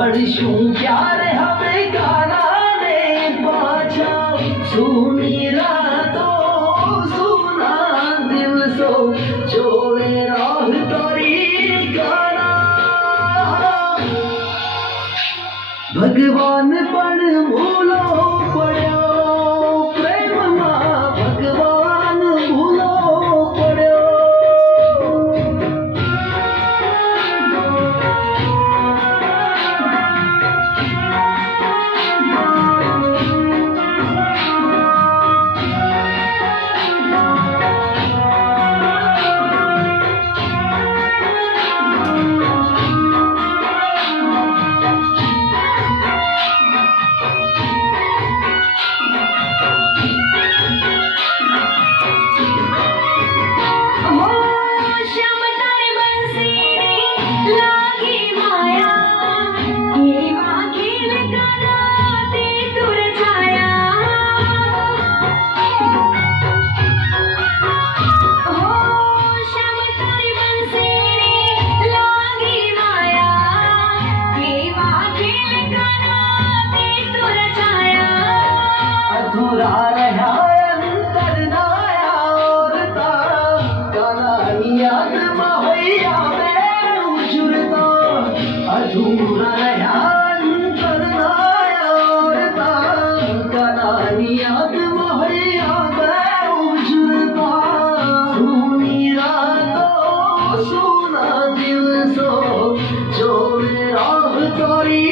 वर्षों प्यार हमें गाना ने पाछा सुनी रातों सुना दिवसों जोड़े राह तारी गाना भगवान पण भूलो पड़ो प्रेम मां भगवान भूलो पड़ो अधूरा रहा अंतर नाया और याद महैया में उजुरता अधूरा रहा अंतर नाया और याद महैया में उजुरता सुनी रातों सुना दिवसों जो राह तारी